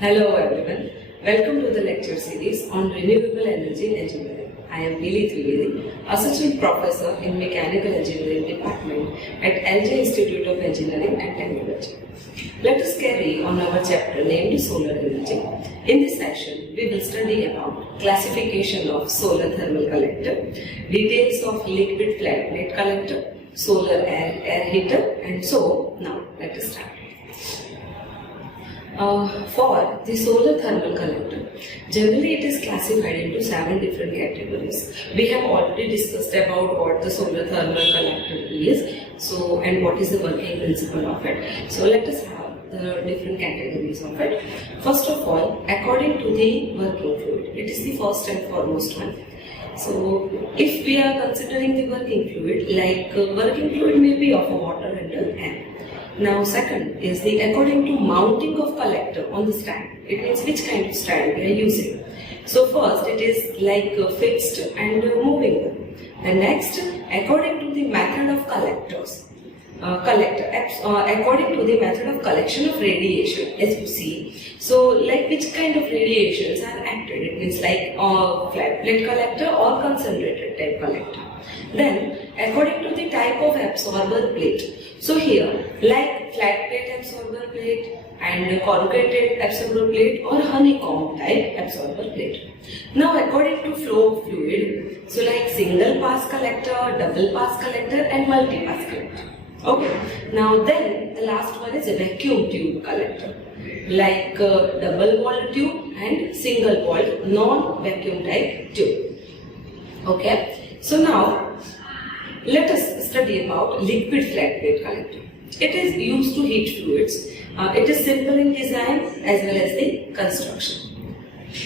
Hello everyone, welcome to the lecture series on Renewable Energy Engineering. I am Trivedi, Assistant Professor in Mechanical Engineering Department at LJIET Institute of Engineering and Technology. Let us carry on our chapter named Solar Energy. In this session, we will study about classification of solar thermal collector, details of liquid flat plate collector, solar air heater, and so now let us start. For the solar thermal collector, generally it is classified into 7 different categories. We have already discussed about what the solar thermal collector is, and what is the working principle of it. So let us have the different categories of it. First of all, according to the working fluid, it is the first and foremost one. So if we are considering the working fluid, like working fluid may be of a water and air. Now second is the according to mounting of collector on the stand. It means which kind of stand we are using. So first it is like fixed and moving one. And next, according to the method of according to the method of collection of radiation, as you see. So like which kind of radiations are acted. It means like flat plate collector or concentrated type collector. Then according to the type of absorber plate. So here, like flat plate absorber plate and corrugated absorber plate or honeycomb type absorber plate. Now according to flow of fluid, so like single pass collector, double pass collector and multi pass collector. Okay. Now then the last one is a vacuum tube collector, like double walled tube and single walled non-vacuum type tube. Okay. So now let us study about liquid flat plate collector. It is used to heat fluids. It is simple in design as well as the construction.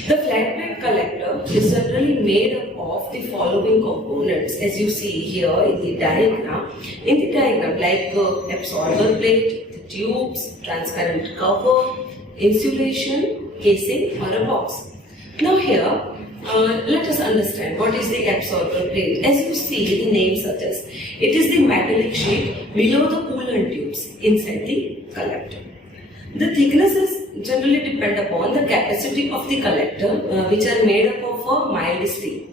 The flat plate collector is generally made up of the following components, as you see here in the diagram. In the diagram, like absorber plate, the tubes, transparent cover, insulation, casing or a box. Now here, let us understand what is the absorber plate. As you see, the name suggests, it is the metallic sheet below the coolant tubes inside the collector. The thicknesses generally depend upon the capacity of the collector, which are made up of a mild steel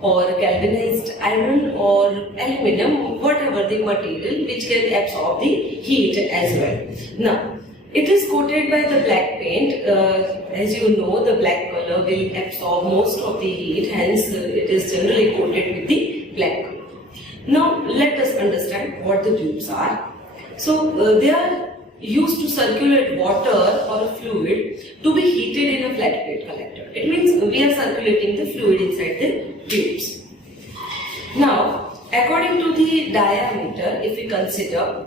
or galvanized iron or aluminum, whatever the material which can absorb the heat as well. Now, it is coated by the black paint. As you know, the black color will absorb most of the heat, hence it is generally coated with the black color. Now let us understand what the tubes are. So they are used to circulate water or a fluid to be heated in a flat plate collector. It means we are circulating the fluid inside the tubes. Now, according to the diameter, if we consider,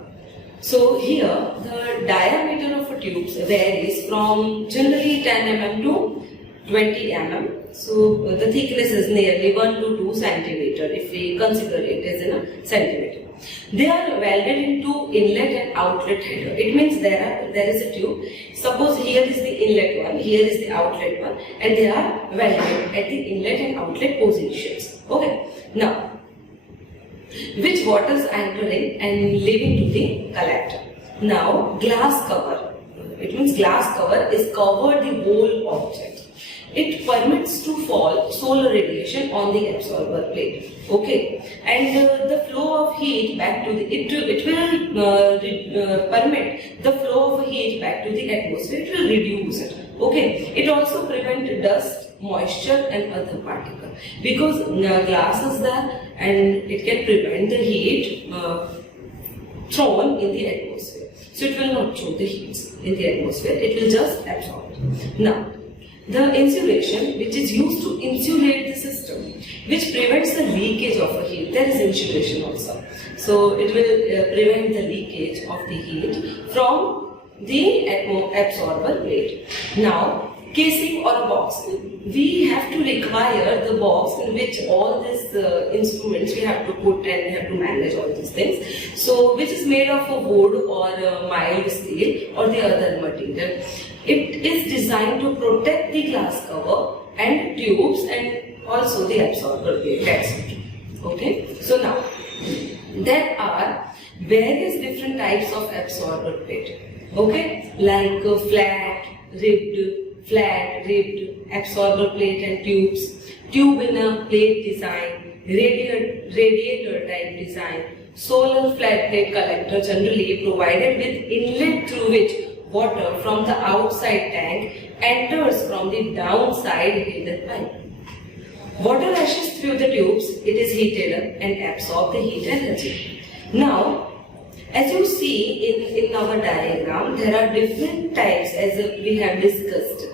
so here the diameter of a tube varies from generally 10 mm to 20 mm. So the thickness is nearly 1 to 2 centimeter if we consider it as in a centimeter. They are welded into inlet and outlet header. It means there is a tube. Suppose here is the inlet one, here is the outlet one, and they are welded at the inlet and outlet positions. Okay. Now, which waters entering and leaving to the collector. Now, glass cover. It means glass cover is covered the whole object. It permits to fall solar radiation on the absorber plate. Okay, and the flow of heat back to the it will permit the flow of heat back to the atmosphere. It will reduce it. Okay, it also prevents dust, moisture and other particles because glass is there and it can prevent the heat thrown in the atmosphere. So it will not throw the heat in the atmosphere. It will just absorb it. Now, the insulation, which is used to insulate the system, which prevents the leakage of a heat. There is insulation also. So it will prevent the leakage of the heat from the absorber plate. Now, casing or a box. We have to require the box in which all these instruments we have to put and we have to manage all these things. So, which is made of a wood or a mild steel or the other material. It is designed to protect the glass cover and tubes and also the absorber plate. That's it. Okay. So now, there are various different types of absorber plate. Okay, like flat, ribbed, flat, ribbed, absorber plate and tubes, tube in a plate design, radiator type design, solar flat plate collector generally provided with inlet through which water from the outside tank enters from the downside heated pipe. Water rushes through the tubes, it is heated up and absorbs the heat energy. Now, as you see in our diagram, there are different types as we have discussed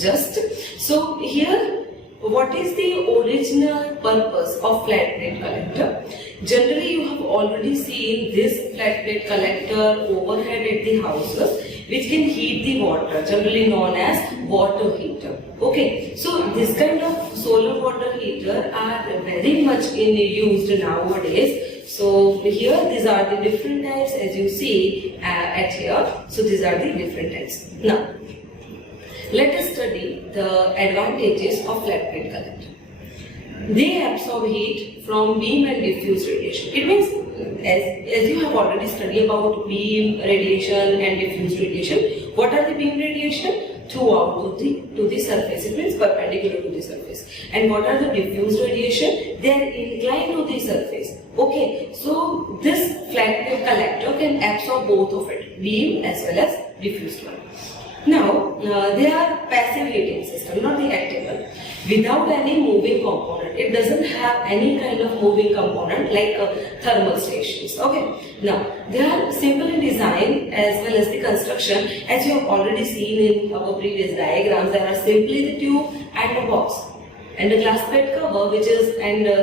just. So here, what is the original purpose of flat plate collector? Generally, you have already seen this flat plate collector overhead at the houses, which can heat the water, generally known as water heater. Okay, so this kind of solar water heater are very much in use nowadays. So here these are the different types as you see at here. So these are the different types. Now, let us study the advantages of flat plate collector. They absorb heat from beam and diffuse radiation. It means as you have already studied about beam radiation and diffuse radiation, what are the beam radiation? Throughout to the surface, it means perpendicular to the surface. And what are the diffuse radiation? They are inclined to the surface. Okay, so this flat plate collector can absorb both of it, beam as well as diffused one. Now, they are passive heating system, not the active one. Without any moving component, it doesn't have any kind of moving component like thermal stations. Okay. Now, they are simple in design as well as the construction. As you have already seen in our previous diagrams, there are simply the tube and the box, and the glass plate cover, which is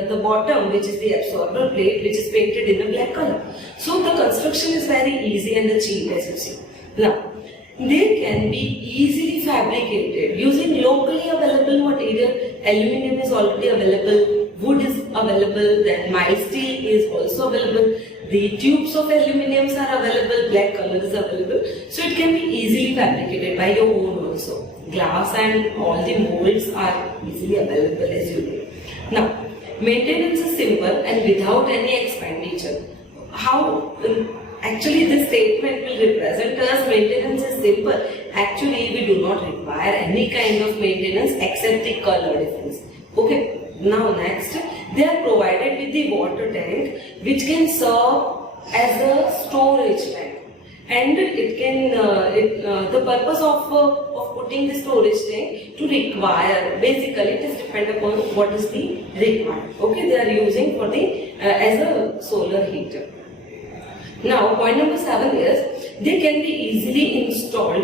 the bottom, which is the absorber plate, which is painted in a black color. So the construction is very easy and cheap, as you see. Now, they can be easily fabricated using locally available material. Aluminium is already available, wood is available, then mild steel is also available. The tubes of aluminium are available, black color is available. So it can be easily fabricated by your own also. Glass and all the molds are easily available as you know. Now, maintenance is simple and without any expenditure. How? Actually, this statement will represent us maintenance is simple. Actually, we do not require any kind of maintenance except the color difference. Okay, now next, they are provided with the water tank which can serve as a storage tank. And it can, the purpose of putting the storage tank to require, basically it is depend upon what is the requirement. Okay, they are using for the, as a solar heater. Now, point number 7 is they can be easily installed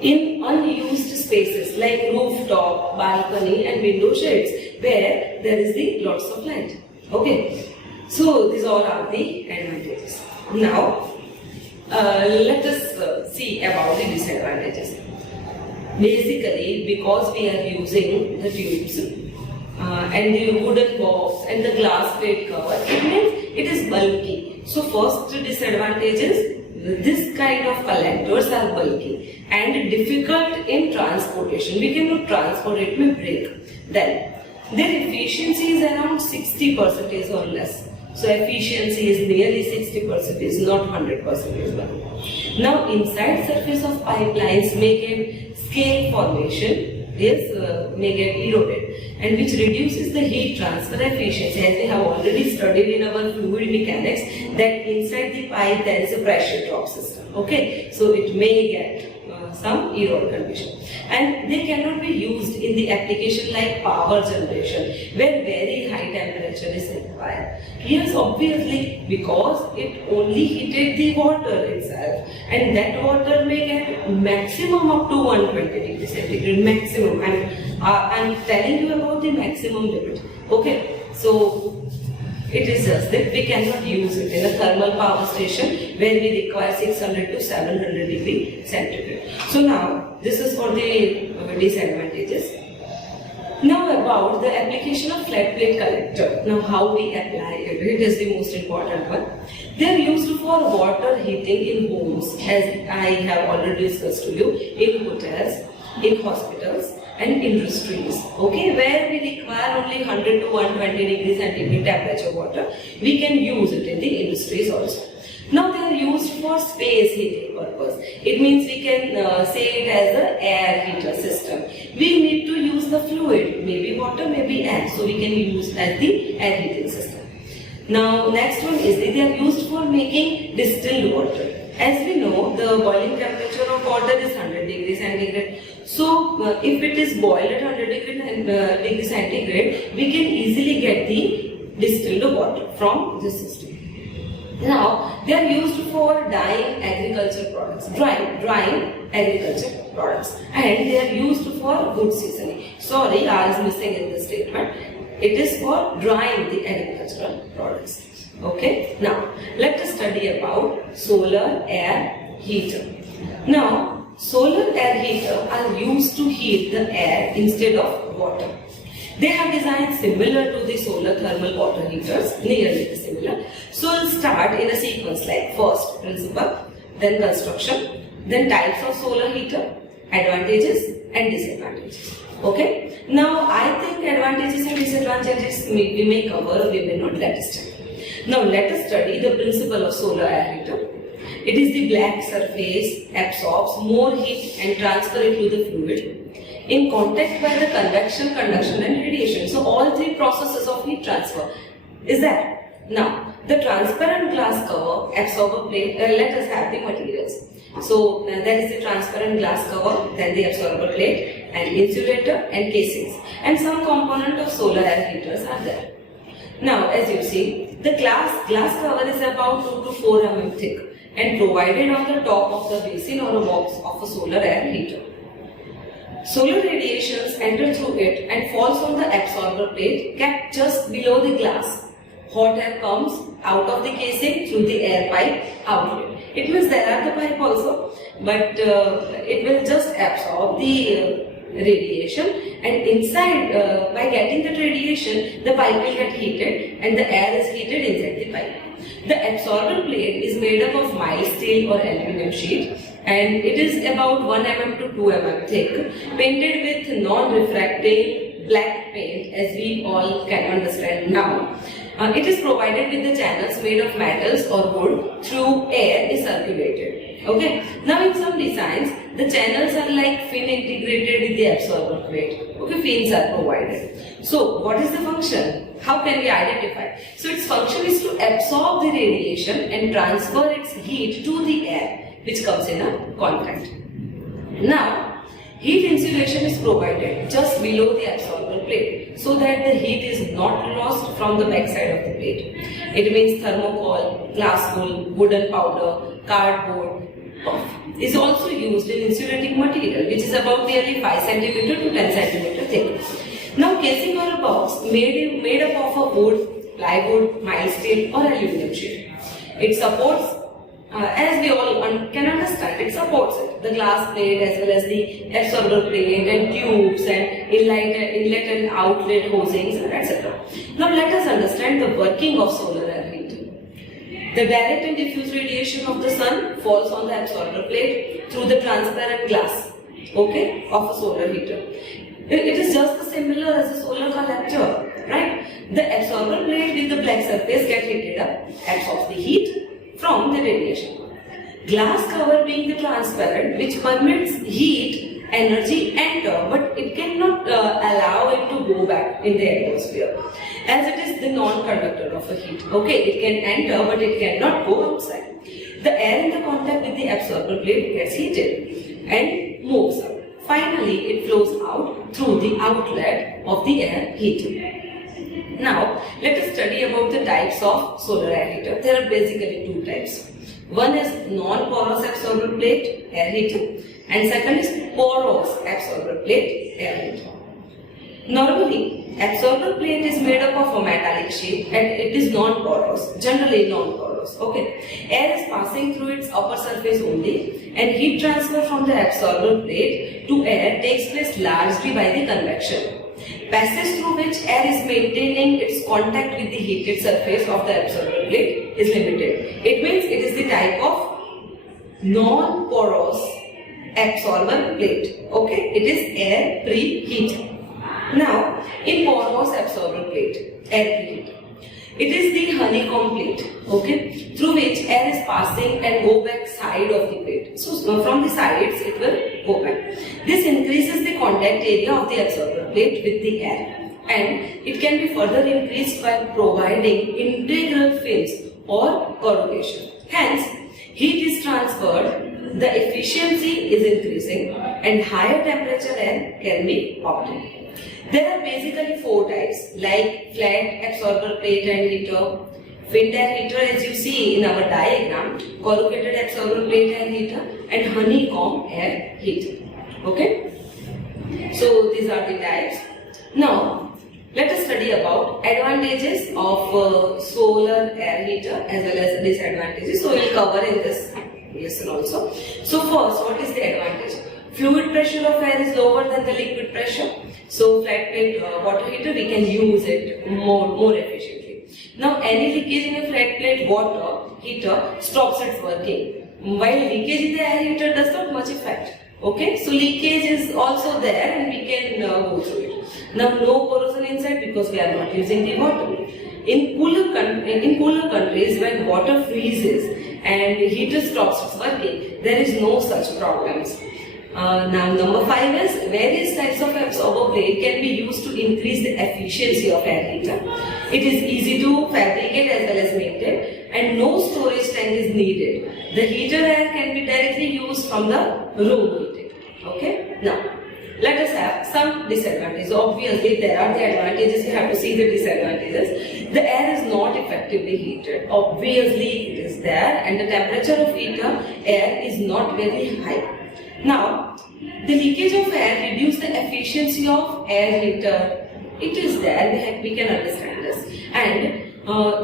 in unused spaces like rooftop, balcony and window shades where there is the lots of light. Okay, so these all are the advantages. Now, let us see about the disadvantages. Basically, because we are using the tubes and the wooden box and the glass plate cover, it means it is bulky. So first disadvantage is this kind of collectors are bulky and difficult in transportation. We cannot transport, it may break. Then their efficiency is around 60% or less. So efficiency is nearly 60%, not 100%. Now inside surface of pipelines may get scale formation, may get eroded, and which reduces the heat transfer efficiency. As we have already studied in our fluid mechanics that inside the pipe there is a pressure drop system. Okay, so it may get some erode condition, and they cannot be used in the application like power generation where very high temperature is required. Yes, obviously, because it only heated the water itself, and that water may get maximum up to 120 degrees centigrade maximum. I'm telling you about the maximum limit. Okay, so it is just that we cannot use it in a thermal power station where we require 600 to 700 degree centigrade. So now this is for the disadvantages. Now about the application of flat plate collector. Now how we apply it, it is the most important one. They are used for water heating in homes, as I have already discussed to you, in hotels, in hospitals and industries. Okay, where we require only 100 to 120 degrees centigrade temperature water, we can use it in the industries also. Now they are used for space heating purpose. It means we can say it as an air heater system. We need to use the fluid, maybe water, maybe air, so we can use as the air heating system. Now next one is that they are used for making distilled water. As we know, the boiling temperature of water is 100 degrees centigrade. So if it is boiled at 100 degrees centigrade, we can easily get the distilled water from this system. Now they are used for dyeing agriculture products, drying agriculture products, and they are used for food seasoning. Sorry, R is missing in this statement. It is for drying the agricultural products. Okay. Now let us study about solar air heater. Now solar air heater are used to heat the air instead of water. They have designs similar to the solar thermal water heaters, nearly similar. So we'll start in a sequence like first principle, then construction, then types of solar heater, advantages and disadvantages. Okay. Now I think advantages and disadvantages we may cover, we may not. Let us study. Now let us study the principle of solar air heater. It is the black surface absorbs more heat and transfer it to the fluid in contact by the convection, conduction and radiation. So all three processes of heat transfer is that. Now the transparent glass cover absorber plate, let us have the materials. So there is the transparent glass cover, then the absorber plate and insulator and casings, and some component of solar air heaters are there. Now as you see, the glass cover is about 2 to 4 mm thick and provided on the top of the basin or a box of a solar air heater. Solar radiations enter through it and falls on the absorber plate kept just below the glass. Hot air comes out of the casing through the air pipe outlet. It means there are the pipe also, but it will just absorb the radiation, and inside by getting that radiation the pipe will get heated and the air is heated inside the pipe. The absorber plate is made up of mild steel or aluminum sheet, and it is about 1 mm to 2 mm thick, painted with non-refracting black paint, as we all can understand now. It is provided with the channels made of metals or wood through air is circulated. Okay. Now in some designs, the channels are like fin integrated with the absorber plate. Okay, fins are provided. So what is the function? How can we identify? So its function is to absorb the radiation and transfer its heat to the air which comes in a contact. Now heat insulation is provided just below the absorber plate so that the heat is not lost from the backside of the plate. It means thermocol, glass wool, wooden powder, cardboard, puff is also used in insulating material, which is about nearly 5 cm to 10 cm thick. Now casing or a box made up of a wood, plywood, mild steel or aluminum sheet. It supports, as we all can understand, it supports it. The glass plate as well as the absorber plate and tubes and inlet and outlet hosings, etc. Now let us understand the working of solar air heater. The direct and diffuse radiation of the sun falls on the absorber plate through the transparent glass, okay, of a solar heater. It is just similar as a solar collector, right? The absorber plate with the black surface gets heated up, absorbs the heat from the radiation. Glass cover being the transparent, which permits heat energy enter, but it cannot allow it to go back in the atmosphere, as it is the non-conductor of a heat. Okay, it can enter, but it cannot go outside. The air in the contact with the absorber plate gets heated and moves out. Finally, it flows out through the outlet of the air heater. Now, let us study about the types of solar air heater. There are basically two types. One is non-porous absorber plate air heater, and second is porous absorber plate air heater. Normally, absorber plate is made up of a metallic sheet and it is non-porous, generally non-porous. Okay, air is passing through its upper surface only, and heat transfer from the absorber plate to air takes place largely by the convection. Passage through which air is maintaining its contact with the heated surface of the absorber plate is limited. It means it is the type of non-porous absorber plate. Okay, it is air preheater. Now, in porous absorber plate, air preheater, It is the honeycomb plate, okay, through which air is passing and go back side of the plate. So from the sides it will go back. This increases the contact area of the absorber plate with the air, and it can be further increased by providing integral films or corrugation. Hence, heat is transferred, the efficiency is increasing, and higher temperature air can be obtained. There are basically 4 types like flat absorber plate and heater, finned air heater as you see in our diagram, corrugated absorber plate and heater, and honeycomb air heater. Okay? So these are the types. Now let us study about advantages of solar air heater as well as disadvantages. So we will cover in this lesson also. So first, what is the advantage? Fluid pressure of air is lower than the liquid pressure. So flat plate water heater, we can use it more efficiently. Now any leakage in a flat plate water heater stops its working, while leakage in the air heater does not much affect. Okay, so leakage is also there and we can go through it. Now no corrosion inside because we are not using the water. In cooler countries, when water freezes and the heater stops its working, there is no such problems. Now number 5 is various types of absorber plate can be used to increase the efficiency of air heater. It is easy to fabricate as well as maintain, and no storage tank is needed. The heater air can be directly used from the room heating. Okay. Now let us have some disadvantages. Obviously there are the advantages, you have to see the disadvantages. The air is not effectively heated. Obviously it is there, and the temperature of heater air is not very high. Now, the leakage of air reduces the efficiency of air heater. It is there, we can understand this. And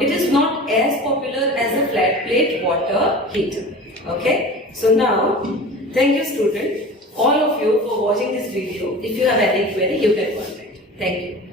it is not as popular as a flat plate water heater. Okay. So now, thank you student, all of you for watching this video. If you have any query, you can contact. Thank you.